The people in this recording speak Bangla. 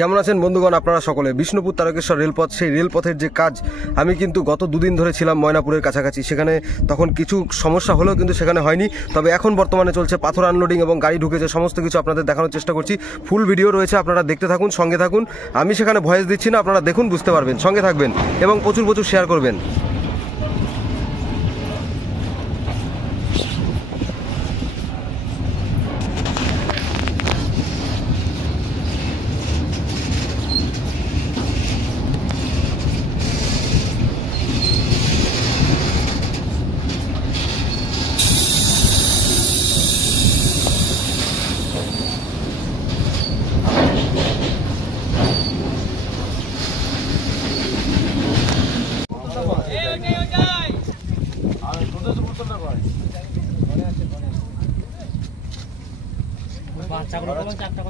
কেমন আছেন বন্ধুগণ আপনারা সকলে? বিষ্ণুপুর তারকেশ্বর রেলপথ, সেই রেলপথের যে কাজ, আমি কিন্তু গত দুদিন ধরে ছিলাম ময়নাপুরের কাছাকাছি। সেখানে তখন কিছু সমস্যা হলেও কিন্তু সেখানে হয়নি। তবে এখন বর্তমানে চলছে পাথর আনলোডিং এবং গাড়ি ঢুকেছে, সমস্ত কিছু আপনাদের দেখানোর চেষ্টা করছি। ফুল ভিডিও রয়েছে, আপনারা দেখতে থাকুন, সঙ্গে থাকুন। আমি সেখানে ভয়েস দিচ্ছি না, আপনারা দেখুন, বুঝতে পারবেন। সঙ্গে থাকবেন এবং প্রচুর শেয়ার করবেন। বাচ্চাগুলো চারটা